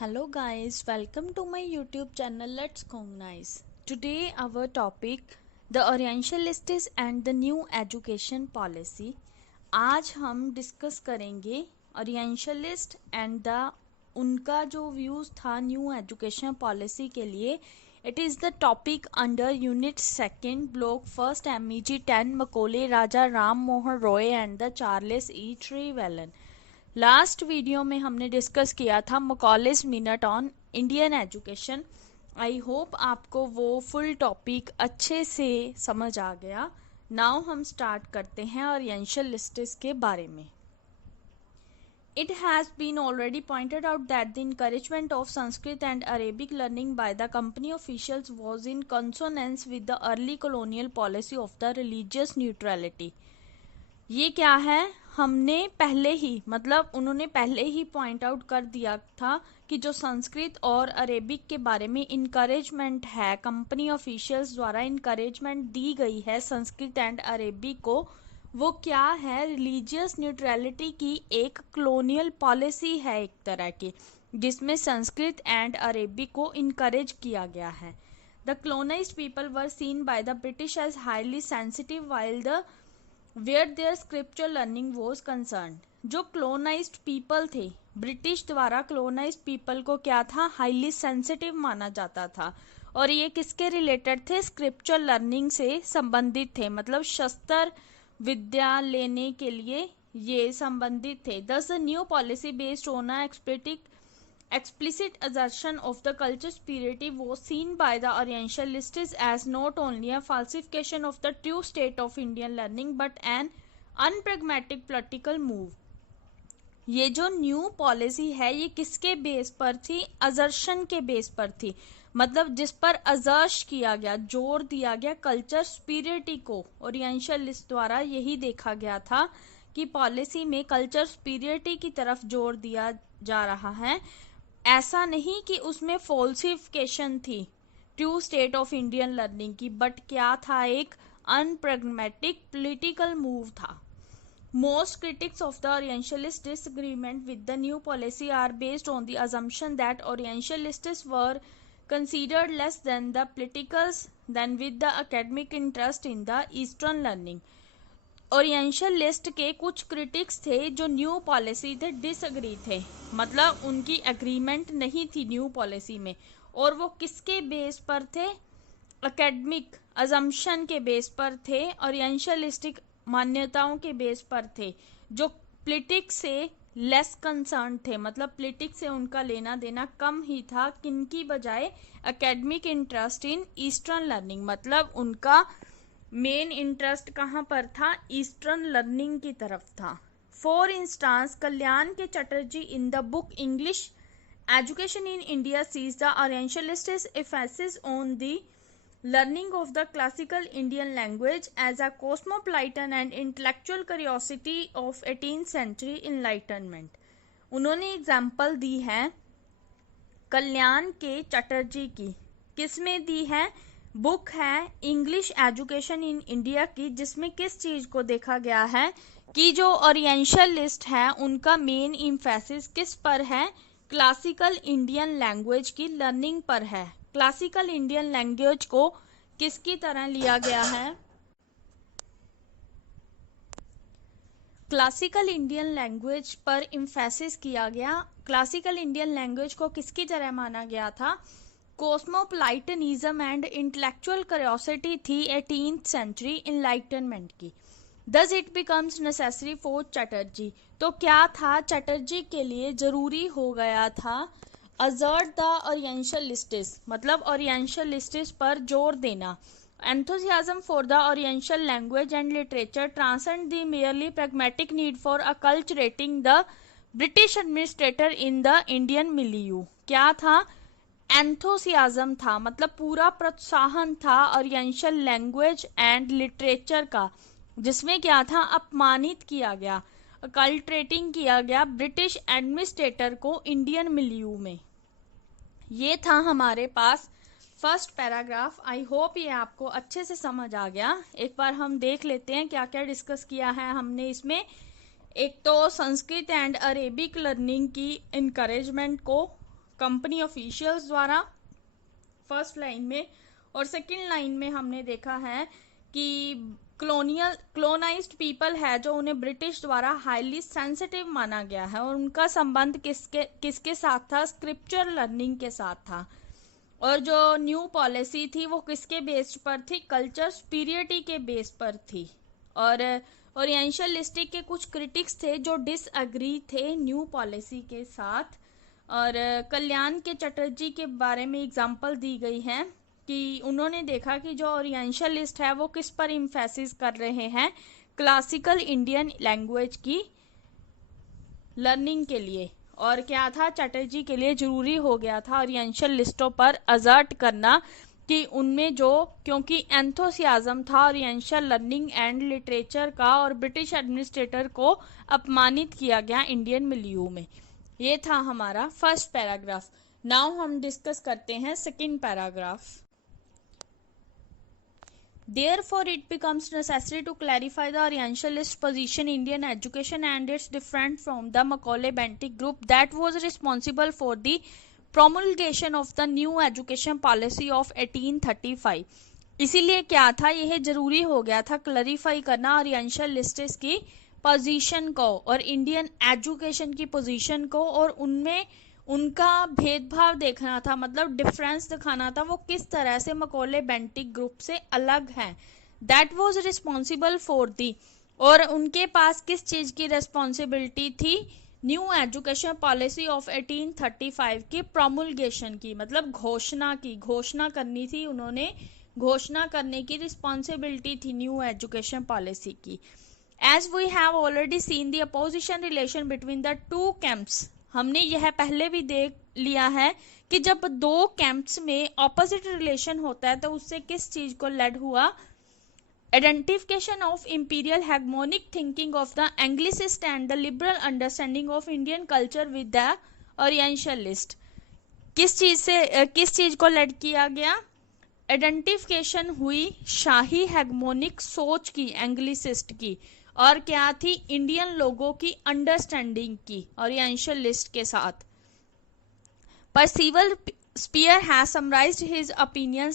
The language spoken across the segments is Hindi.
Hello guys, welcome to my YouTube channel Let's Cognize. Today our topic the Orientalists and the new education policy. आज हम डिस्कस करेंगे ओरिएंटलिस्ट एंड द उनका जो व्यूज था न्यू एजुकेशन पॉलिसी के लिए. It is the topic under unit second block first MEG 10 Macaulay Raja Ram Mohan Roy and the Charles E Trevelyan. Last video में हमने डिस्कस किया था Macaulay's minute on Indian education. I hope आपको वो फुल टॉपिक अच्छे से समझ आ गया. नाउ हम स्टार्ट करते हैं ओरिएंटलिस्ट्स के बारे में. It has been already pointed out that the encouragement of Sanskrit and Arabic learning by the company officials was in consonance with the early colonial policy of the religious neutrality. ये क्या है, हमने पहले ही उन्होंने पहले ही पॉइंट आउट कर दिया था कि जो संस्कृत और अरेबिक के बारे में इनकरेजमेंट है, कंपनी ऑफिशियल्स द्वारा इनकरेजमेंट दी गई है संस्कृत एंड अरेबिक को, वो क्या है, रिलीजियस न्यूट्रलिटी की एक कॉलोनियल पॉलिसी है एक तरह की, जिसमें संस्कृत एंड अरेबिक को इनकरेज किया गया है. The colonized people were seen by the British as highly sensitive while the where their scriptural learning was concerned. जो colonized people थे, ब्रिटिश द्वारा colonized people को क्या था, हाईली सेंसिटिव माना जाता था. और ये किसके रिलेटेड थे, स्क्रिप्चुरल लर्निंग से संबंधित थे, शस्त्र विद्या लेने के लिए ये संबंधित थे. Thus the new policy based on a explicit assertion of the cultural purity was seen by the Orientalists as not only a falsification of the true state of Indian learning but an unpragmatic political move. ये जो न्यू पॉलिसी है ये किसके बेस पर थी, असर्शन के बेस पर थी, जिस पर असर्श किया गया, जोर दिया गया कल्चर स्पिरिटी को. ओरिएंटलिस्ट द्वारा यही देखा गया था कि पॉलिसी में कल्चर स्पिरिटी की तरफ जोर दिया जा रहा है. ऐसा नहीं कि उसमें फॉल्सिफिकेशन थी true state of Indian learning की, बट क्या था, एक अनप्रैग्मेटिक पॉलिटिकल मूव था. Most critics of the Orientalist disagreement with the new policy are based on the assumption that Orientalists were considered less than the politicals than with the academic interest in the Eastern learning. Orientalist के कुछ क्रिटिक्स थे जो न्यू पॉलिसी थे डिसएग्री थे, उनकी एग्रीमेंट नहीं थी न्यू पॉलिसी में. और वो किसके बेस पर थे, एकेडमिक अजम्पशन के बेस पर थे, ओरिएंटलिस्टिक मान्यताओं के बेस पर थे, जो पॉलिटिक्स से लेस कंसर्न थे, पॉलिटिक्स से उनका लेना देना कम ही था, किनकी बजाय academic interest in eastern learning. उनका मेन इंटरेस्ट कहाँ पर था, ईस्टर्न लर्निंग की तरफ था. For instance Kalyan K Chatterjee in the book English education in India sees the orientalist emphasis on the learning of the classical Indian language as a cosmopolitan and intellectual curiosity of 18th century enlightenment. उन्होंने एग्जाम्पल दी है कल्याण के चटर्जी की, किसमें दी है, बुक है इंग्लिश एजुकेशन इन इंडिया की, जिसमें किस चीज को देखा गया है कि जो ओरिएंटलिस्ट है उनका मेन एम्फेसिस किस पर है, क्लासिकल इंडियन लैंग्वेज की लर्निंग पर है. क्लासिकल इंडियन लैंग्वेज को किसकी तरह लिया गया है, क्लासिकल इंडियन लैंग्वेज पर एम्फेसिस किया गया. क्लासिकल इंडियन लैंग्वेज को किसकी तरह माना गया था, कॉस्मोपॉलिटनिज्म एंड इंटेलेक्चुअल क्यूरियोसिटी थी 18th सेंचुरी इनलाइटनमेंट की. Thus it becomes necessary for Chatterjee. तो क्या था, चटर्जी के लिए जरूरी हो गया था assert the Orientalists, ओरिएंटलिस्ट्स पर जोर देना. Enthusiasm for the Oriental language and literature transcend the merely pragmatic need for acculturating the British administrator in the Indian milieu. क्या था, एंथोसियाज्म था, पूरा प्रोत्साहन था ओरिएंटल लैंग्वेज एंड लिटरेचर का, जिसमें क्या था, अपमानित किया गया, अकल्ट्रेटिंग किया गया ब्रिटिश एडमिनिस्ट्रेटर को इंडियन मिलियू में. ये था हमारे पास फर्स्ट पैराग्राफ. आई होप ये आपको अच्छे से समझ आ गया. एक बार हम देख लेते हैं क्या क्या डिस्कस किया है हमने इसमें. एक तो संस्कृत एंड अरेबिक लर्निंग की इनकरेजमेंट को कंपनी ऑफिशियल्स द्वारा फर्स्ट लाइन में, और सेकंड लाइन में हमने देखा है कि क्लोनाइज्ड पीपल है जो उन्हें ब्रिटिश द्वारा हाईली सेंसिटिव माना गया है, और उनका संबंध किसके साथ था? स्क्रिप्चर लर्निंग के साथ था। और जो न्यू पॉलिसी थी वो किसके बेस्ड पर थी? कल्चर स्पिरिटी के बेस पर थी। और ओरिएंटलिस्टिक के कुछ क्रिटिक्स थे जो डिसएग्री थे न्यू पॉलिसी के साथ। और कल्याण के चटर्जी के बारे में एग्जांपल दी गई है कि उन्होंने देखा कि जो ओरिएंटलिस्ट है वो किस पर इम्फेसिस कर रहे हैं? क्लासिकल इंडियन लैंग्वेज की लर्निंग के लिए। और क्या था? चटर्जी के लिए जरूरी हो गया था ओरिएंटलिस्टों पर असर्ट करना कि उनमें जो, क्योंकि एंथोसियाज्म था ओरिएंटल लर्निंग एंड लिटरेचर का, और ब्रिटिश एडमिनिस्ट्रेटर को अपमानित किया गया इंडियन मिलियू में। ये था हमारा फर्स्ट पैराग्राफ। नाउ हम डिस्कस करते हैं second paragraph. Therefore, it becomes necessary to clarify the Orientalist position in Indian education and its different from the Macaulay-Bentinck group that was responsible for the promulgation of the new education policy of 1835. इसीलिए क्या था? यह जरूरी हो गया था क्लैरिफाई करना ओरिएंटलिस्ट्स की पोजीशन को और इंडियन एजुकेशन की पोजीशन को, और उनमें उनका भेदभाव देखना था, मतलब डिफरेंस दिखाना था वो किस तरह से मकौले बेंटिक ग्रुप से अलग हैं। That was responsible for the, और उनके पास किस चीज की रिस्पॉन्सिबिलिटी थी? न्यू एजुकेशन पॉलिसी ऑफ 1835 की प्रोमुलगेशन की, मतलब घोषणा करनी थी उन्होंने, घोषणा करने की रिस्पॉन्सिबिलिटी थी न्यू एजुकेशन पॉलिसी की। As we have already seen the opposition relation between the two camps, हमने यह पहले भी देख लिया है कि जब दो कैंप्स में ऑपोजिट रिलेशन होता है तो उससे किस चीज को लेड हुआ? Identification of imperial hegemonic thinking of the Anglicist and the liberal understanding of Indian culture with the orientalist. किस चीज को लेड किया गया? आइडेंटिफिकेशन हुई शाही हेगमोनिक सोच की, एंग्लिसिस्ट की, और क्या थी? इंडियन लोगों की अंडरस्टैंडिंग की ओरिएंटलिस्ट के साथ। Percival Spear has summarized his opinion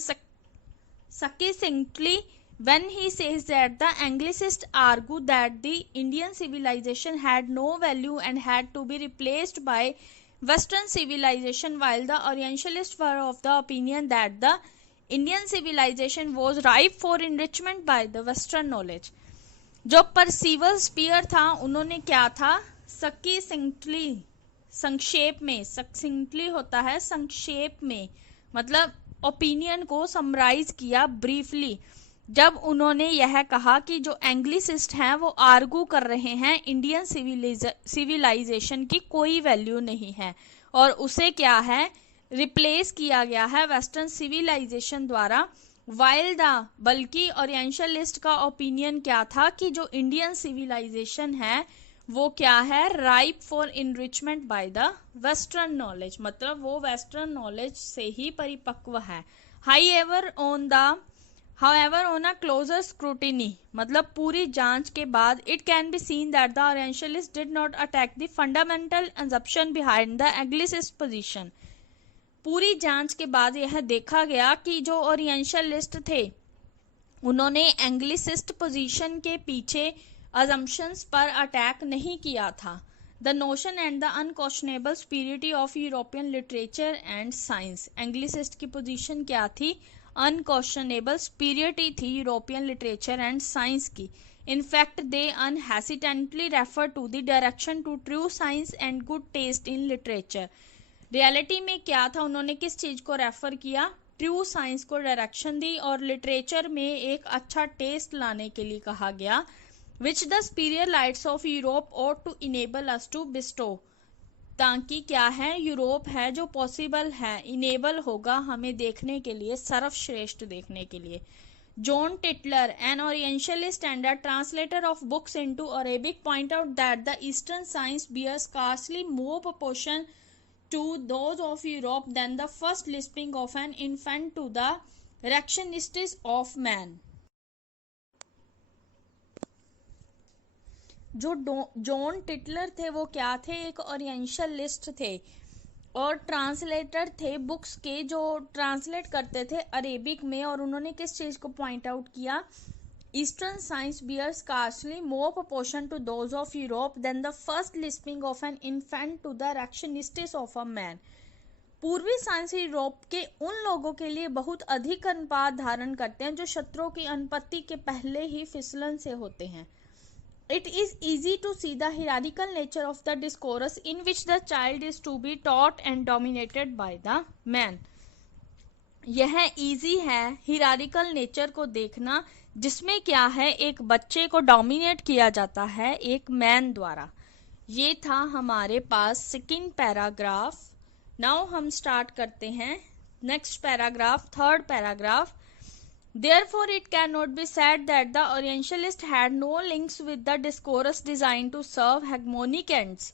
succinctly when he says that the Anglicists argue that the Indian civilization had no value and had to be replaced by Western civilization, while the Orientalists were of the opinion that the Indian civilization was ripe for enrichment by the Western knowledge. जो परसिवल स्पीयर था उन्होंने क्या था? सकीसेंटली, संक्षेप में, सक्सिंटली होता है संक्षेप में, मतलब ओपिनियन को समराइज किया ब्रीफली, जब उन्होंने यह कहा कि जो एंग्लिसिस्ट हैं वो आर्गू कर रहे हैं इंडियन सिविलाइजेशन की कोई वैल्यू नहीं है और उसे क्या है? रिप्लेस किया गया है वेस्टर्न सिविलाइजेशन द्वारा। वाइल द, बल्कि ओरिएंटलिस्ट का ओपिनियन क्या था कि जो इंडियन सिविलाइजेशन है वो क्या है? Ripe for enrichment by the western knowledge, मतलब वो वेस्टर्न नॉलेज से ही परिपक्व है। However on a closer scrutiny, मतलब पूरी जांच के बाद, it can be seen that the orientalist did not attack the fundamental assumption behind the anglicist position. पूरी जांच के बाद यह देखा गया कि जो ओरिएंटलिस्ट थे उन्होंने एंग्लिसिस्ट पोजीशन के पीछे असम्पशंस पर अटैक नहीं किया था। The notion and the unquestionable superiority of European literature and science, Anglicist की पोजीशन क्या थी? अनक्वेश्चनेबल स्पिरिटी थी यूरोपियन लिटरेचर एंड साइंस की। In fact, they unhesitantly refer to the direction to true science and good taste in literature. Reality में क्या था? उन्होंने किस चीज को रेफर किया? ट्रू साइंस को डायरेक्शन दी और लिटरेचर में एक अच्छा टेस्ट लाने के लिए कहा गया। Which the superior lights off Europe ought to enable us to bestow, ताकि क्या है? यूरोप है जो पॉसिबल है, इनेबल होगा हमें देखने के लिए, सर्वश्रेष्ठ देखने के लिए। John Tytler, an Orientalist and a translator of books into Arabic, point out that the Eastern science bears scarcely more proportion to those of Europe than the first lisping of an infant to the rationalists of man. जो जॉन टिटलर थे वो क्या थे? एक ओरिएंटलिस्ट थे और ट्रांसलेटर थे बुक्स के, जो ट्रांसलेट करते थे अरेबिक में, और उन्होंने किस चीज़ को पॉइंट आउट किया? Eastern science bears scarcely more proportion to those of Europe than the first lisping of an infant to the rationalities of a man. पूर्वी साइंस यूरोप के उन लोगों के लिए बहुत अधिक अनुपात धारण करते हैं जो शत्रुओं की अनुपत्ति के पहले ही फिसलन से होते हैं. It is easy to see the hierarchical nature of the discourse in which the child is to be taught and dominated by the man. यह easy है hierarchical nature को देखना, जिसमें क्या है, एक बच्चे को डोमिनेट किया जाता है एक मैन द्वारा. ये था हमारे पास सेकंड पैराग्राफ. नाउ हम स्टार्ट करते हैं next paragraph, third paragraph. Therefore, it cannot be said that the Orientalist had no links with the discourse designed to serve hegemonic ends.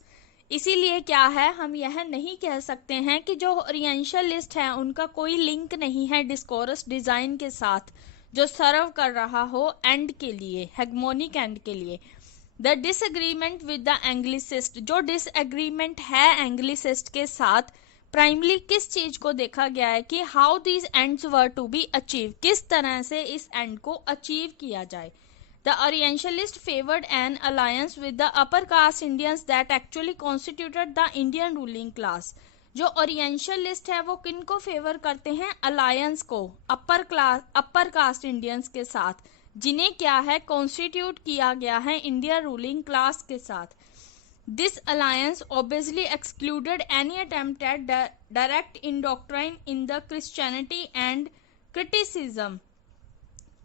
इसीलिए क्या है, हम यह नहीं कह सकते हैं कि जो ओरिएंटलिस्ट हैं उनका कोई लिंक नहीं है डिस्कोरस डिजाइन के साथ जो सर्व कर रहा हो एंड के लिए, हेगमोनिक एंड के लिए. The disagreement with the Anglicist, जो डिसएग्रीमेंट है एंग्लिसिस्ट के साथ, प्राइमली किस चीज को देखा गया है कि how these ends were to be achieve, किस तरह से इस एंड को अचीव किया जाए. The orientalist favoured an alliance with the upper caste Indians that actually constituted the Indian ruling class. जो ओरिएंटलिस्ट है वो किन को फेवर करते हैं? अलायंस को अपर कास्ट इंडियंस के साथ, जिन्हें क्या है, कॉन्स्टिट्यूट किया गया है इंडियन रूलिंग क्लास के साथ. This alliance obviously excluded any attempt at direct indoctrination in the Christianity and criticism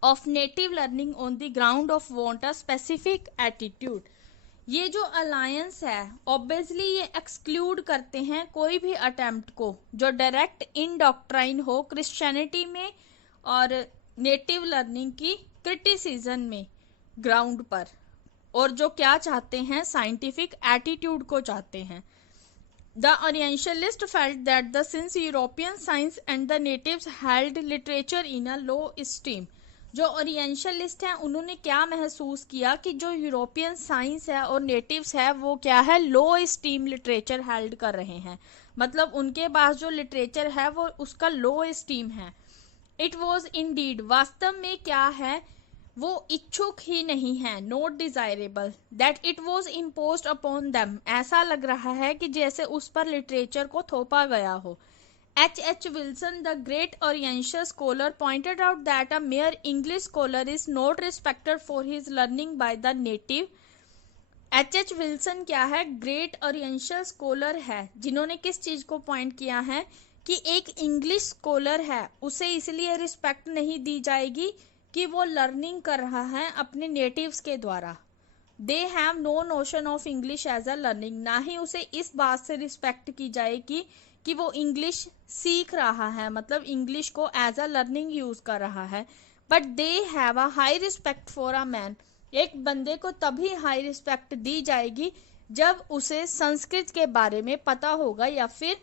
of native learning on the ground of want a specific attitude. ये जो अलायंस है ऑब्वियसली ये एक्सक्लूड करते हैं कोई भी अटेम्प्ट को जो डायरेक्ट इंडॉक्ट्राइन हो क्रिश्चियनिटी में और नेटिव लर्निंग की क्रिटिसिज्म में ग्राउंड पर, और जो क्या चाहते हैं, साइंटिफिक एटीट्यूड को चाहते हैं. The orientalist felt that the sins European science and the natives held literature in a low steam. जो ओरिएंटलिस्ट हैं उन्होंने क्या महसूस किया कि जो यूरोपियन साइंस है और नेटिव्स है वो क्या है, लो स्टीम लिटरेचर हेल्ड कर रहे हैं. मतलब उनके पास जो लिटरेचर है वो उसका लो स्टीम है. इट वॉज इंडीड, वास्तव में क्या है, वो इच्छुक ही नहीं है, not desirable, that it was imposed upon them, ऐसा लग रहा है कि जैसे उस पर लिटरेचर को थोपा गया हो. H. Wilson, the great Oriental scholar, pointed out that a mere English scholar is not respected for his learning by the native. H. Wilson क्या है, ग्रेट ओरिएंटल स्कॉलर है, जिन्होंने किस चीज को पॉइंट किया है कि एक इंग्लिश स्कॉलर है उसे इसलिए रिस्पेक्ट नहीं दी जाएगी कि वो लर्निंग कर रहा है अपने नेटिव्स के द्वारा. They have no notion of English as a learning, ना ही उसे इस बात से रिस्पेक्ट की जाएगी कि वो इंग्लिश सीख रहा है, मतलब इंग्लिश को एज अ लर्निंग यूज कर रहा है. But they have a high respect for a man, एक बंदे को तभी हाई रिस्पेक्ट दी जाएगी जब उसे संस्कृत के बारे में पता होगा या फिर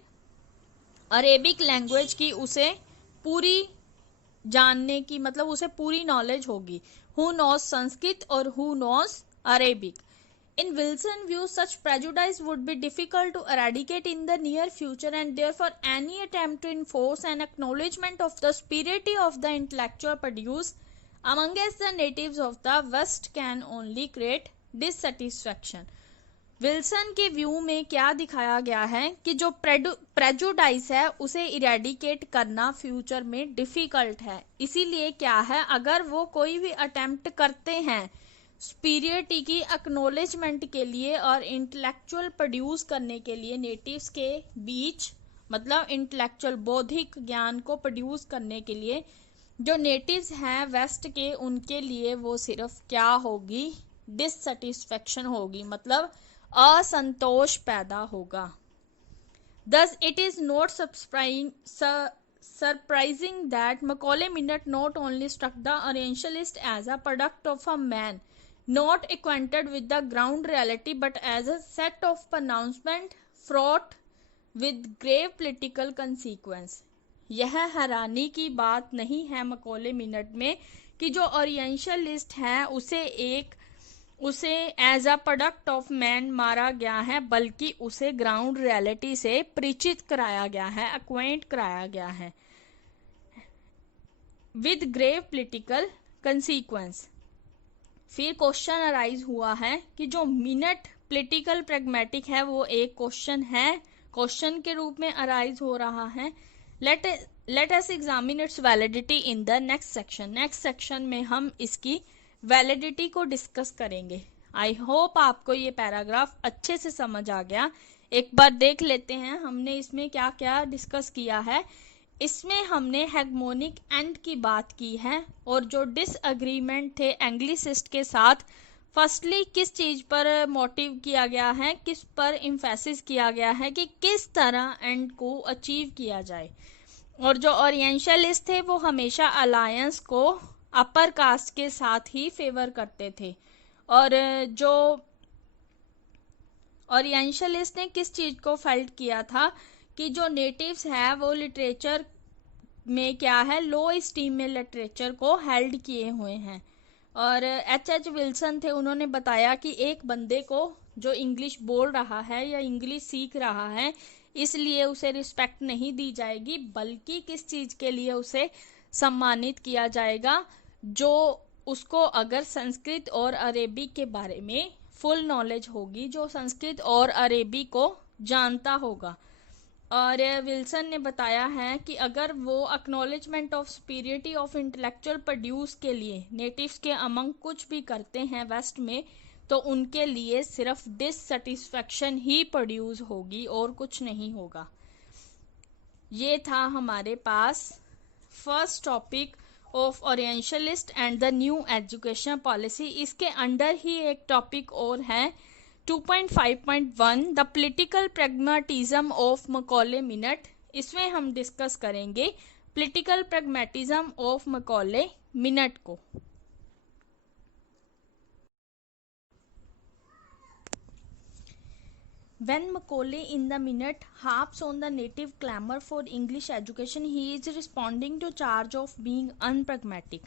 अरेबिक लैंग्वेज की उसे पूरी जानने की, मतलब उसे पूरी नॉलेज होगी. हु नोज संस्कृत और who knows Arabic. In Wilson's view, such prejudice would be difficult to eradicate in the near future, and therefore any attempt to enforce an acknowledgement of the superiority of the intellectual produced amongst the natives of the West can only create dissatisfaction. Wilson के व्यू में क्या दिखाया गया है कि जो प्रेजुडाइस है उसे इरेडिकेट करना फ्यूचर में डिफिकल्ट है. इसीलिए क्या है, अगर वो कोई भी अटेम्प्ट करते हैं सुपीरियरिटी की एक्नॉलेजमेंट के लिए और इंटेलेक्चुअल प्रोड्यूस करने के लिए नेटिव्स के बीच, मतलब इंटेलेक्चुअल बौद्धिक ज्ञान को प्रोड्यूस करने के लिए जो नेटिव्स हैं वेस्ट के, उनके लिए वो सिर्फ क्या होगी, डिससेटिस्फेक्शन होगी, मतलब असंतोष पैदा होगा. Thus it is not surprising that Macaulay Minott not only struck the Orientalist as a product of a man not acquainted with the ground reality, but as a set of pronouncement fraught with grave political consequence. यह हैरानी की बात नहीं है मकौले मिनट में कि जो ओरिएंटलिस्ट है उसे एक उसे as a product of man मारा गया है, बल्कि उसे ग्राउंड रियलिटी से परिचित कराया गया है, अक्वाइंट कराया गया है विद ग्रेव पॉलिटिकल कंसीक्वेंस। फिर क्वेश्चन अराइज हुआ है कि जो मिनट पॉलिटिकल प्रैग्मेटिक है वो एक क्वेश्चन है, क्वेश्चन के रूप में अराइज हो रहा है। Let us examine it's validity in the next section. Next section में हम इसकी वैलिडिटी को डिस्कस करेंगे। आई होप आपको ये पैराग्राफ अच्छे से समझ आ गया। एक बार देख लेते हैं हमने इसमें क्या क्या डिस्कस किया है। इसमें हमने हेगमोनिक एंड की बात की है और जो डिसएग्रीमेंट थे एंग्लिसिस्ट के साथ, फर्स्टली किस चीज पर मोटिव किया गया है, किस पर इम्फेसिस किया गया है कि किस तरह एंड को अचीव किया जाए। और जो ओरिएंटलिस्ट थे वो हमेशा अलायंस को अपर कास्ट के साथ ही फेवर करते थे। और जो ओरिएंटलिस्ट ने किस चीज को फेल्ट किया था कि जो नेटिव्स है वो लिटरेचर में क्या है, लो स्टीम में लिटरेचर को हेल्ड किए हुए हैं। और एच विल्सन थे, उन्होंने बताया कि एक बंदे को जो इंग्लिश बोल रहा है या इंग्लिश सीख रहा है इसलिए उसे रिस्पेक्ट नहीं दी जाएगी, बल्कि किस चीज के लिए उसे सम्मानित किया जाएगा, जो उसको अगर संस्कृत और अरेबी के बारे में फुल नॉलेज होगी, जो संस्कृत और अरेबी को जानता होगा। और विल्सन ने बताया है कि अगर वो acknowledgement of superiority of intellectual produce के लिए नेटिव्स के अमंग कुछ भी करते हैं वेस्ट में, तो उनके लिए सिर्फ डिससेटिस्फैक्शन ही प्रोड्यूस होगी और कुछ नहीं होगा। ये था हमारे पास first topic of orientalist and the new education policy. इसके अंडर ही एक टॉपिक और है 2.5.1 the political pragmatism of Macaulay minute. इसमें हम डिस्कस करेंगे political pragmatism of Macaulay minute को। When Macaulay in the Minute harps on the native clamor for English education, he is responding to charge of being unpragmatic.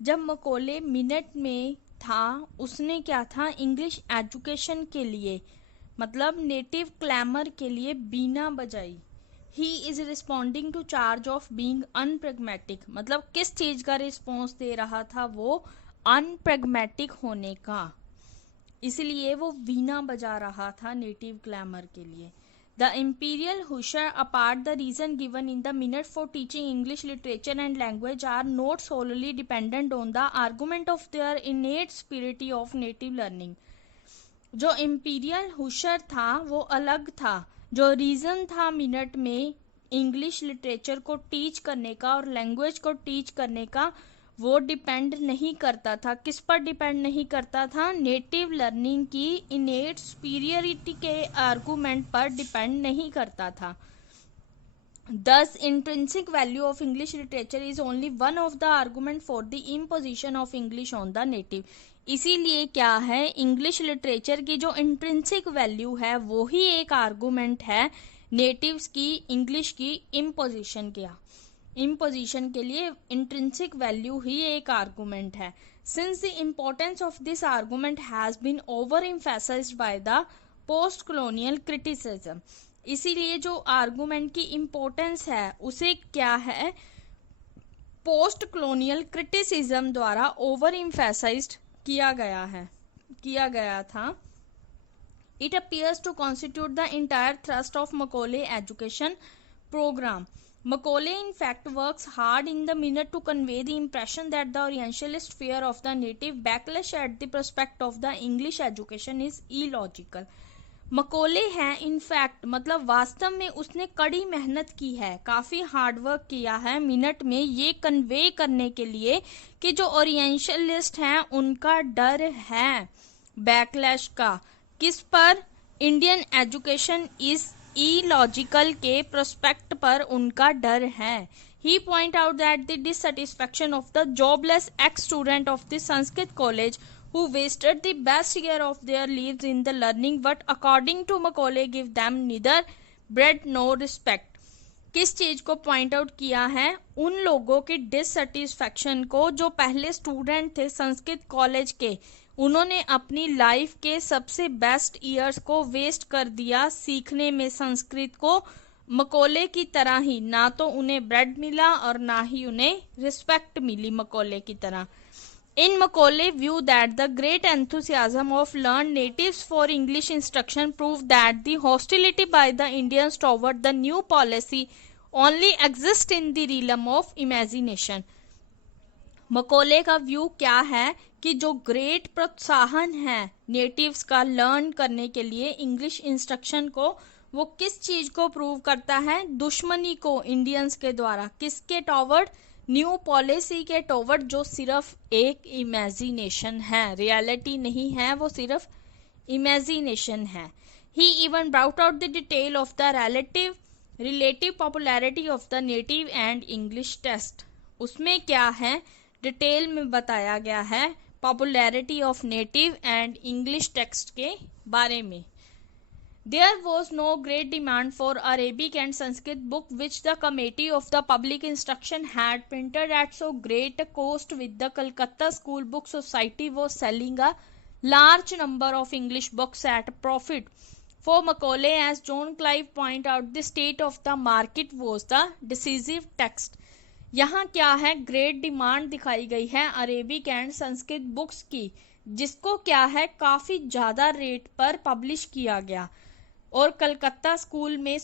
जब मकोले मिनट में था उसने क्या था, इंग्लिश एजुकेशन के लिए मतलब नेटिव क्लैमर के लिए बीना बजाई। He is responding to charge of being unpragmatic, मतलब किस चीज का रिस्पॉन्स दे रहा था, वो अनप्रैग्मेटिक होने का, इसलिए वो वीणा बजा रहा था नेटिव क्लैमर के लिए। The imperial usher apart the reason given in the minute for teaching English literature and language are not solely dependent on the argument of their innate superiority of native learning. जो इम्पीरियल हुशर था वो अलग था, जो रीजन था मिनट में इंग्लिश लिटरेचर को टीच करने का और लैंग्वेज को टीच करने का, वो डिपेंड नहीं करता था। किस पर डिपेंड नहीं करता था, नेटिव लर्निंग की इनेट सुपीरियरिटी के आर्गुमेंट पर डिपेंड नहीं करता था। Thus, intrinsic value of English literature is only one of the argument for the imposition of English on the native. इसीलिए क्या है, इंग्लिश लिटरेचर की जो इंट्रिंसिक वैल्यू है वो ही एक आर्गुमेंट है नेटिव्स की इंग्लिश की इम्पोजिशन के लिए इंट्रिंसिक वैल्यू ही एक आर्गुमेंट है। Since the importance of this argument has been over emphasised by the post colonial criticism, इसीलिए जो आर्गुमेंट की इम्पोर्टेंस है उसे क्या है, पोस्ट कॉलोनियल क्रिटिसिज्म द्वारा ओवर एम्फेसाइज्ड किया गया था। It appears to constitute the entire thrust of Macaulay education programme. Macaulay in fact works hard in the minute to convey the impression that the Orientalist fear of the native backlash at the prospect of the English education is illogical. मकोले है इनफैक्ट मतलब वास्तव में उसने कड़ी मेहनत की है, काफी हार्डवर्क किया है मिनट में ये कन्वे करने के लिए कि जो ओरिएंटलिस्ट हैं उनका डर है बैकलैश का, किस पर, इंडियन एजुकेशन इज illogical के प्रोस्पेक्ट पर उनका डर है। He point out that the dissatisfaction of the jobless ex-student of the Sanskrit college who wasted the best year of their lives in the learning but according to Macaulay give them neither bread nor respect. किस चीज को पॉइंट आउट किया है, उन लोगों की डिससेटिस्फैक्शन को जो पहले स्टूडेंट थे संस्कृत कॉलेज के, उन्होंने अपनी लाइफ के सबसे बेस्ट ईयर्स को वेस्ट कर दिया सीखने में संस्कृत को। मकोले की तरह ही ना तो उन्हें ब्रेड मिला और ना ही उन्हें रिस्पेक्ट मिली मकोले की तरह। In Macaulay view that the great enthusiasm of learned natives for English instruction proved that the hostility by the Indians toward the new policy only exists in the realm of imagination. मकोले का व्यू क्या है कि जो ग्रेट प्रोत्साहन है नेटिव्स का लर्न करने के लिए इंग्लिश इंस्ट्रक्शन को, वो किस चीज को प्रूव करता है? दुश्मनी को इंडियंस के द्वारा। किसके टॉवर्ड? न्यू पॉलिसी के टॉवर्ड, जो सिर्फ एक इमेजिनेशन है, रियलिटी नहीं है, वो सिर्फ इमेजिनेशन है। He even brought out the detail of the relative popularity of the native and English text. उसमें क्या है? डिटेल में बताया गया है popularity of native and English text के बारे में। There was no great demand for Arabic and Sanskrit book which the Committee of the Public Instruction had printed at so great a cost, with the Calcutta School Book Society was selling a large number of English books at profit. For Macaulay, as John Clive pointed out, the state of the market was the decisive text. यहाँ क्या है? ग्रेट डिमांड दिखाई गई है अरेबिक एंड संस्कृत बुक्स की, जिसको क्या है काफी ज्यादा रेट पर पब्लिश किया गया। और कलकत्ता स्कूल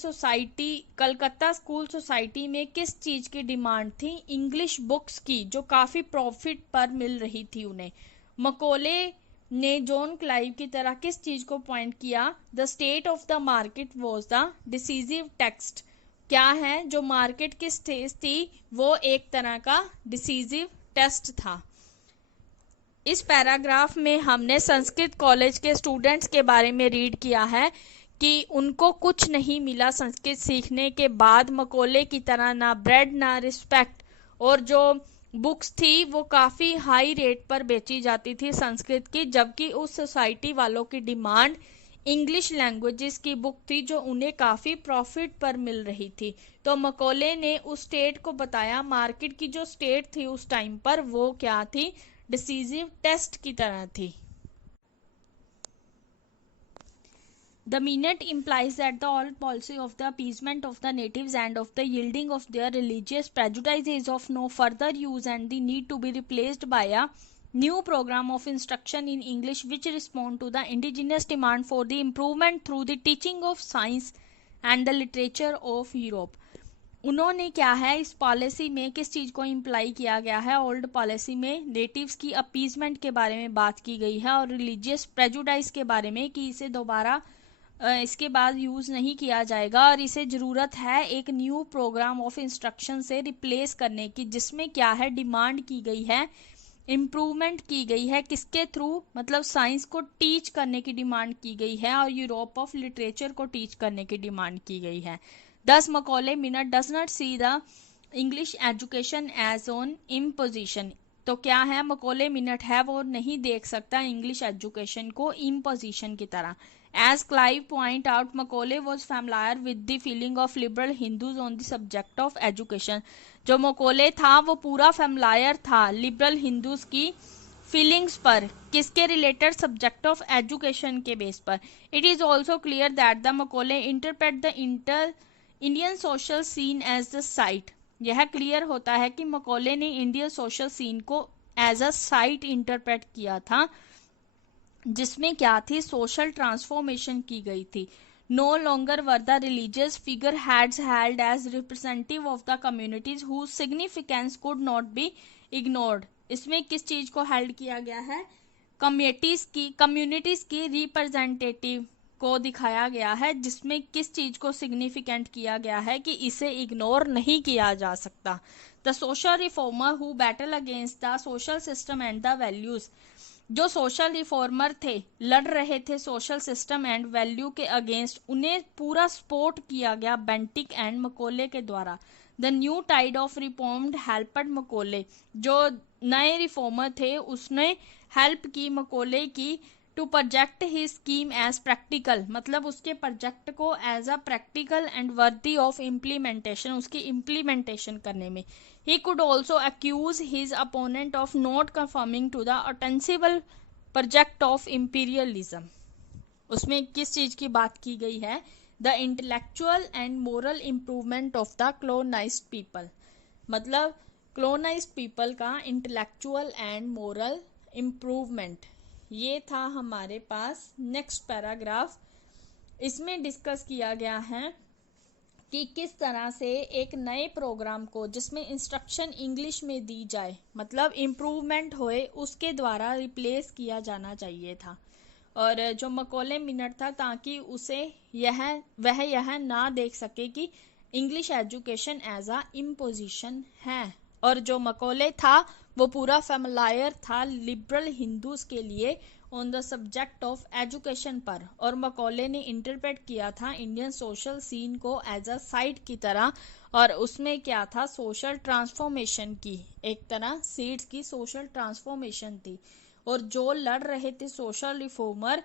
सोसाइटी में किस चीज की डिमांड थी? इंग्लिश बुक्स की, जो काफी प्रॉफिट पर मिल रही थी उन्हें। मकोले ने जॉन क्लाइव की तरह किस चीज को पॉइंट किया? The state of the market was the decisive text. क्या है? जो मार्केट की स्टेज थी वो एक तरह का डिसीजिव टेस्ट था। इस पैराग्राफ में हमने संस्कृत कॉलेज के स्टूडेंट्स के बारे में रीड किया है कि उनको कुछ नहीं मिला संस्कृत सीखने के बाद, मकोले की तरह ना ब्रेड ना रिस्पेक्ट, और जो बुक्स थी वो काफ़ी हाई रेट पर बेची जाती थी संस्कृत की, जबकि उस सोसाइटी वालों की डिमांड इंग्लिश लैंग्वेजेस की बुक थी जो उन्हें काफ़ी प्रॉफिट पर मिल रही थी। तो मकोले ने उस स्टेट को बताया, मार्केट की जो स्टेट थी उस टाइम पर वो क्या थी? डिसीजिव टेस्ट की तरह थी। The minute implies that the all policy of the appeasement of the natives and of the yielding of their religious prejudice is of no further use, and the need to be replaced by a new program of instruction in English which respond to the indigenous demand for the improvement through the teaching of science and the literature of Europe. उन्होंने क्या है इस पॉलिसी में किस चीज़ को इम्प्लाई किया गया है? ओल्ड पॉलिसी में नेटिव्स की अपीजमेंट के बारे में बात की गई है और रिलीजियस प्रेजुडाइज के बारे में कि इसे दोबारा इसके बाद यूज़ नहीं किया जाएगा और इसे ज़रूरत है एक न्यू प्रोग्राम ऑफ इंस्ट्रक्शन से रिप्लेस करने की, जिसमें क्या है डिमांड की गई है, इम्प्रूवमेंट की गई है। किसके थ्रू? मतलब साइंस को टीच करने की डिमांड की गई है और यूरोप ऑफ लिटरेचर को टीच करने की डिमांड की गई है। Thus Macaulay Minute does not see the English education as on imposition. तो क्या है? मकोले मिनट है वो नहीं देख सकता इंग्लिश एजुकेशन को इम्पोजिशन की तरह। As Clive point out, Macaulay was familiar with the feeling of liberal Hindus on the subject of education. जो मकोले था वो पूरा फेमलायर था लिबरल हिंदूज की फीलिंग्स पर, किसके रिलेटेड? सब्जेक्ट ऑफ एजुकेशन के बेस पर। It is also clear that the Macaulay interpret the Indian social scene as the site. यह क्लियर होता है कि मकोले ने इंडियन सोशल सीन को एज अ साइट इंटरप्रेट किया था, जिसमें क्या थी? सोशल ट्रांसफॉर्मेशन की गई थी। No longer were the religious figure heads held as representative of the communities whose significance could not be ignored. इसमें किस चीज को हेल्ड किया गया है? कम्युनिटीज की रिप्रेजेंटेटिव को दिखाया गया है, जिसमें किस चीज को सिग्निफिकेंट किया गया है कि इसे इग्नोर नहीं किया जा सकता। The social reformer who battle against the social system and the values. जो सोशल रिफॉर्मर थे, लड़ रहे थे सोशल सिस्टम एंड वैल्यू के अगेंस्ट, उन्हें पूरा सपोर्ट किया गया बेंटिक एंड मकोले के द्वारा। The new tide of reformed helped Macaulay. जो नए रिफॉर्मर थे उसने हेल्प की मकोले की to project his scheme as practical, मतलब उसके प्रोजेक्ट को as a practical and worthy of implementation, उसकी इम्प्लीमेंटेशन करने में। He could also accuse his opponent of not conforming to the ostensible project of imperialism. उसमें किस चीज की बात की गई है? The intellectual and moral improvement of the colonized people. मतलब क्लोनाइज्ड पीपल का इंटेलेक्चुअल एंड मोरल इम्प्रूवमेंट, ये था हमारे पास। नेक्स्ट पैराग्राफ, इसमें डिस्कस किया गया है कि किस तरह से एक नए प्रोग्राम को जिसमें इंस्ट्रक्शन इंग्लिश में दी जाए, मतलब इम्प्रूवमेंट होए, उसके द्वारा रिप्लेस किया जाना चाहिए था। और जो मकौले मिनट था, ताकि उसे वह यह ना देख सके कि English education as a imposition है। और जो मकौले था वो पूरा फेमिलायर था लिबरल हिंदूज के लिए on the subject of education पर। और मकौले ने इंटरप्रेट किया था इंडियन सोशल सीन को एज अ साइट की तरह। और उसमें क्या था? सोशल ट्रांसफॉर्मेशन की, एक तरह सीड्स की सोशल ट्रांसफॉर्मेशन थी। और जो लड़ रहे थे social reformer,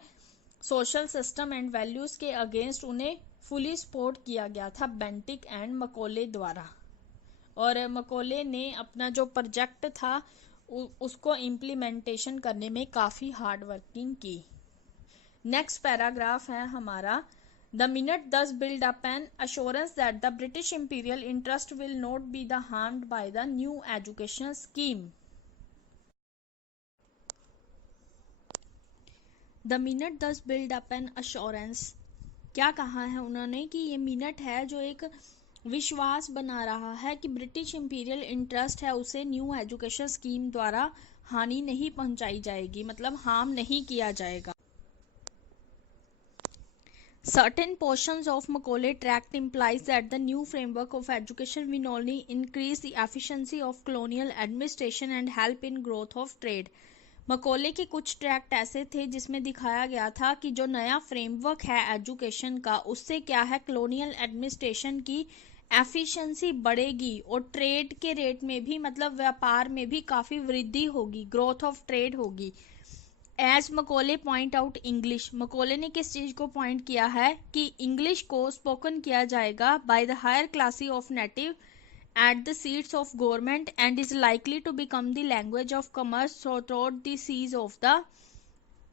social system and values के अगेंस्ट, उन्हें फुली सपोर्ट किया गया था बेंटिक एंड मकौले द्वारा। और मकौले ने अपना जो प्रोजेक्ट था उसको इम्प्लीमेंटेशन करने में काफ़ी हार्ड वर्किंग की। नेक्स्ट पैराग्राफ है हमारा, द मिनट दस build up an assurance that the British imperial interest will not be the harmed by the new education scheme. The minute दस बिल्ड अप एन अश्योरेंस, क्या कहा है उन्होंने कि ये मिनट है जो एक विश्वास बना रहा है कि ब्रिटिश इंपीरियल इंटरेस्ट है उसे न्यू एजुकेशन स्कीम द्वारा हानि नहीं पहुंचाई जाएगी, मतलब हार्म नहीं किया जाएगा। Certain portions of Macaulay Tract implies that the new framework of education will only increase the efficiency of colonial administration and help in growth of trade. Macaulay के कुछ ट्रैक्ट ऐसे थे जिसमें दिखाया गया था कि जो नया फ्रेमवर्क है एजुकेशन का, उससे क्या है, कॉलोनियल एडमिनिस्ट्रेशन की एफिशिएंसी बढ़ेगी और ट्रेड के रेट में भी, मतलब व्यापार में भी काफ़ी वृद्धि होगी, ग्रोथ ऑफ ट्रेड होगी। As Macaulay point out English, Macaulay ने किस चीज़ को पॉइंट किया है कि इंग्लिश को स्पोकन किया जाएगा by the higher classes of native at the seats of government and is likely to become the language of commerce throughout the seas of the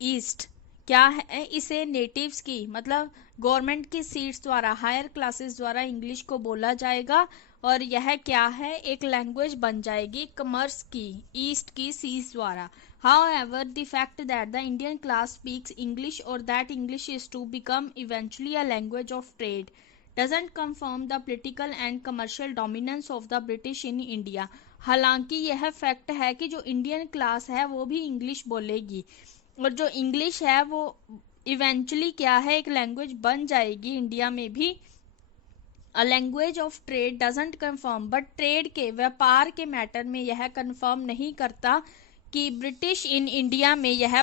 east। क्या है? इसे नेटिव्स की, मतलब गवर्नमेंट की सीट्स द्वारा, हायर क्लासेस द्वारा इंग्लिश को बोला जाएगा और यह क्या है, एक लैंग्वेज बन जाएगी कॉमर्स की, ईस्ट की सीज द्वारा। However, the fact that the Indian class speaks English or that English is to become eventually a language of trade doesn't confirm the political and commercial dominance of the British in India। हालांकि यह फैक्ट है कि जो इंडियन क्लास है वो भी इंग्लिश बोलेगी और जो इंग्लिश है वो इवेंचुअली क्या है, एक लैंग्वेज बन जाएगी इंडिया में भी। A language of trade doesn't confirm, but trade के, व्यापार के मैटर में यह कंफर्म नहीं करता कि ब्रिटिश इन इंडिया में यह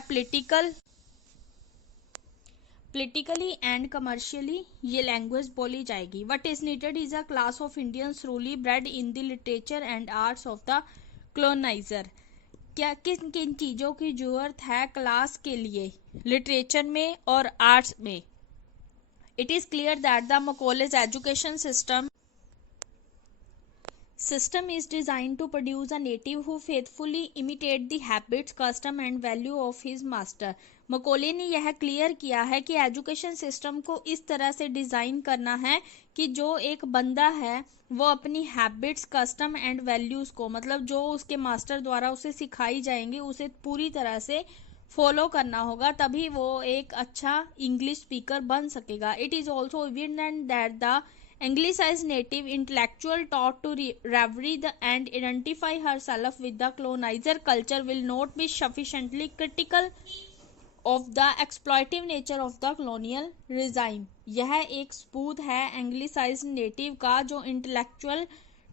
politically and commercially ये लैंग्वेज बोली जाएगी। What is needed is a class of Indians truly bred in the literature and arts of the colonizer। क्या किन किन चीज़ों की जरूरत है क्लास के लिए? लिटरेचर में और आर्ट्स में। It is clear that the Macaulay's education system is designed to produce a native who faithfully imitate the habits, custom and value of his master। Macaulay ने यह क्लियर किया है कि एजुकेशन सिस्टम को इस तरह से डिज़ाइन करना है कि जो एक बंदा है वो अपनी हैबिट्स, कस्टम एंड वैल्यूज़ को, मतलब जो उसके मास्टर द्वारा उसे सिखाई जाएंगी, उसे पूरी तरह से फॉलो करना होगा, तभी वो एक अच्छा इंग्लिश स्पीकर बन सकेगा। It is also evident that the Anglicized native intellectual taught to reverie and identify herself with the colonizer culture will not be sufficiently critical of the exploitive nature of the colonial regime। यह एक सबूत है एंग्लिसाइज्ड नेटिव का जो इंटेलेक्चुअल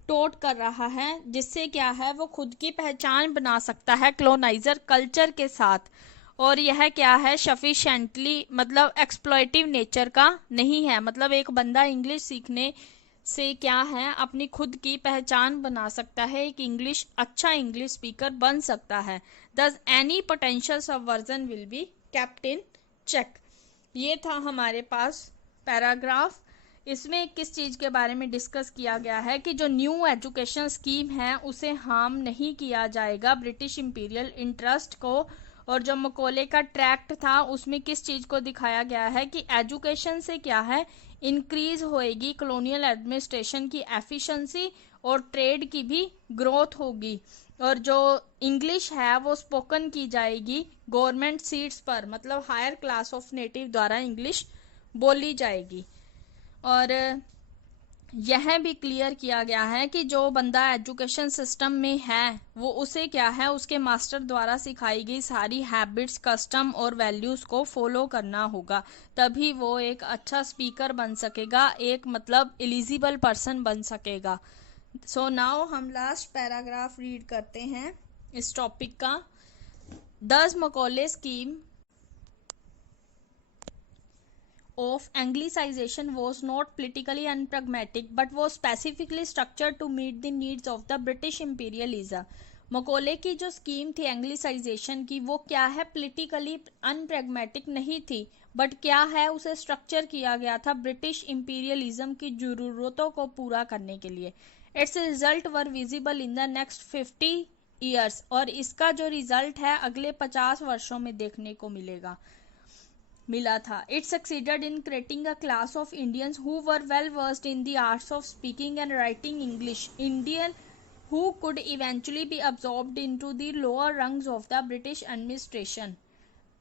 टोट कर रहा है, जिससे क्या है, वो खुद की पहचान बना सकता है कॉलोनाइजर कल्चर के साथ। और यह क्या है, सफिशिएंटली, मतलब एक्सप्लॉइटिव नेचर का नहीं है। मतलब एक बंदा इंग्लिश सीखने से क्या है, अपनी खुद की पहचान बना सकता है, एक इंग्लिश, अच्छा इंग्लिश स्पीकर बन सकता है। Thus any potential subversion will be kept in check. ये था हमारे पास पैराग्राफ। इसमें किस चीज़ के बारे में डिस्कस किया गया है कि जो न्यू एजुकेशन स्कीम है उसे हार्म नहीं किया जाएगा ब्रिटिश इंपीरियल इंटरेस्ट को, और जो मकोले का ट्रैक्ट था उसमें किस चीज को दिखाया गया है कि एजुकेशन से क्या है, इंक्रीज होएगी कॉलोनियल एडमिनिस्ट्रेशन की एफिशिएंसी और ट्रेड की भी ग्रोथ होगी, और जो इंग्लिश है वो स्पोकन की जाएगी गवर्नमेंट सीट्स पर, मतलब हायर क्लास ऑफ नेटिव द्वारा इंग्लिश बोली जाएगी। और यह भी क्लियर किया गया है कि जो बंदा एजुकेशन सिस्टम में है वो उसे क्या है, उसके मास्टर द्वारा सिखाई गई सारी हैबिट्स, कस्टम और वैल्यूज को फॉलो करना होगा, तभी वो एक अच्छा स्पीकर बन सकेगा, एक मतलब एलिजिबल पर्सन बन सकेगा। सो नाउ हम लास्ट पैराग्राफ रीड करते हैं इस टॉपिक का। दस Macaulay scheme of Anglicization was not politically unpragmatic but was specifically structured to meet the needs of the British imperialism। मकोले की जो स्कीम थी एंग्लिसाइजेशन की वो क्या है, पॉलिटिकली अनप्रैग्मेटिक नहीं थी, बट क्या है, उसे स्ट्रक्चर किया गया था ब्रिटिश इंपीरियलिज्म की जरूरतों को पूरा करने के लिए। It's result were visible in the next 50 years, और इसका जो रिजल्ट है अगले 50 वर्षों में देखने को मिला था। It succeeded in creating a class of Indians who were well versed in the arts of speaking and writing English, Indian who could eventually B absorbed into the lower rungs of the British administration.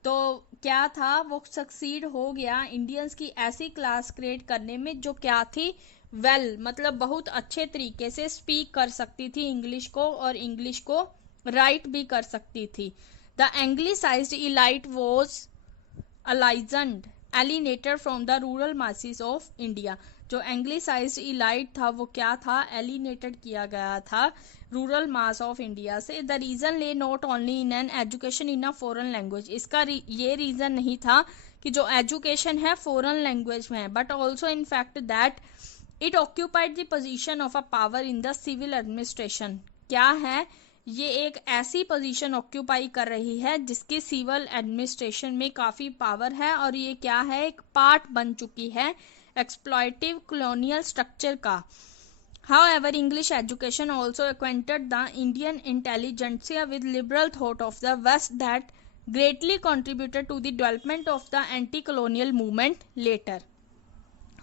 तो क्या था, वो सक्सीड हो गया इंडियंस की ऐसी क्लास क्रिएट करने में जो क्या थी, मतलब बहुत अच्छे तरीके से स्पीक कर सकती थी इंग्लिश को, और इंग्लिश को राइट भी कर सकती थी। The anglicized elite was alienated from the rural masses of India। जो एंग्लिसाइज्ड इलाइट था वो क्या था, एलिनेटेड किया गया था रूरल मास ऑफ इंडिया से। The reason lay not only in an education in a foreign language, इसका ये रीजन नहीं था कि जो एजुकेशन है फॉरेन लैंग्वेज में है, but also in fact that it occupied the position of a power in the civil administration. क्या है, ये एक ऐसी पोजीशन ऑक्यूपाई कर रही है जिसकी सिविल एडमिनिस्ट्रेशन में काफी पावर है, और ये क्या है, एक पार्ट बन चुकी है एक्सप्लॉइटिव कॉलोनियल स्ट्रक्चर का। However, English education also acquainted the Indian intelligentsia with liberal thought of the West that greatly contributed to the development of the anti-colonial movement later।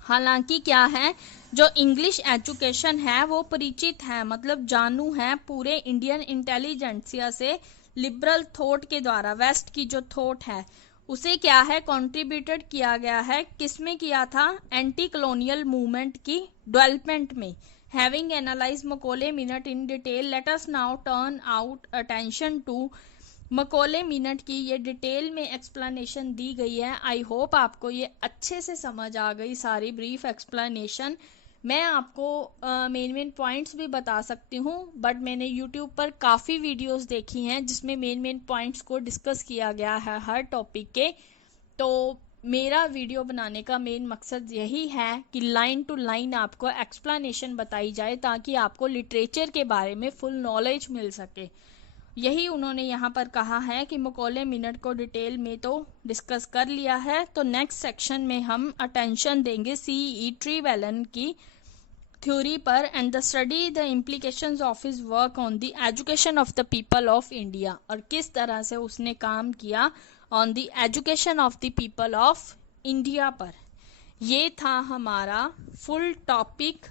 हालांकि क्या है, जो इंग्लिश एजुकेशन है वो परिचित है, मतलब जानू है पूरे इंडियन इंटेलिजेंसिया से लिबरल थॉट के द्वारा। वेस्ट की जो थॉट है उसे क्या है, कंट्रीब्यूटेड किया गया है, किसमें किया था, एंटी कॉलोनियल मूवमेंट की डेवलपमेंट में। Having analyze Macaulay minute in detail, let us now turn out attention to Macaulay minute की ये डिटेल में एक्सप्लेनेशन दी गई है। आई होप आपको ये अच्छे से समझ आ गई सारी ब्रीफ एक्सप्लेनेशन। मैं आपको मेन पॉइंट्स भी बता सकती हूँ, बट मैंने यूट्यूब पर काफ़ी वीडियोस देखी हैं जिसमें मेन पॉइंट्स को डिस्कस किया गया है हर टॉपिक के। तो मेरा वीडियो बनाने का मेन मकसद यही है कि लाइन टू लाइन आपको एक्सप्लेनेशन बताई जाए ताकि आपको लिटरेचर के बारे में फुल नॉलेज मिल सके। यही उन्होंने यहाँ पर कहा है कि मकोले मिनट को डिटेल में तो डिस्कस कर लिया है, तो नेक्स्ट सेक्शन में हम अटेंशन देंगे सीई ट्रीवेलन की थ्योरी पर and the study the implications of his work on the education of the people of India, और किस तरह से उसने काम किया on the education of the people of India पर। ये था हमारा full topic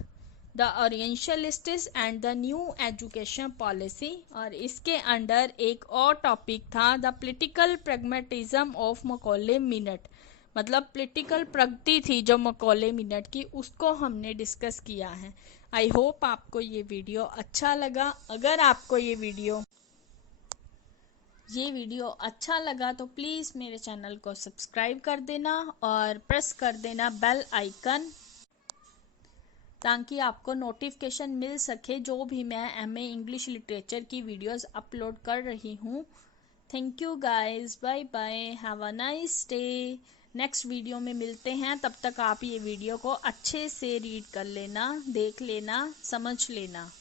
the orientalists and the new education policy, और इसके अंडर एक और टॉपिक था the political pragmatism of Macaulay minute, मतलब पॉलिटिकल प्रगति थी जो मकोले मिनट की, उसको हमने डिस्कस किया है। आई होप आपको ये वीडियो अच्छा लगा। अगर आपको ये वीडियो अच्छा लगा तो प्लीज़ मेरे चैनल को सब्सक्राइब कर देना और प्रेस कर देना बेल आइकन, ताकि आपको नोटिफिकेशन मिल सके जो भी मैं एमए इंग्लिश लिटरेचर की वीडियोस अपलोड कर रही हूँ। Thank you guys, bye bye, have a nice day. Next video में मिलते हैं, तब तक आप ये वीडियो को अच्छे से रीड कर लेना, देख लेना, समझ लेना।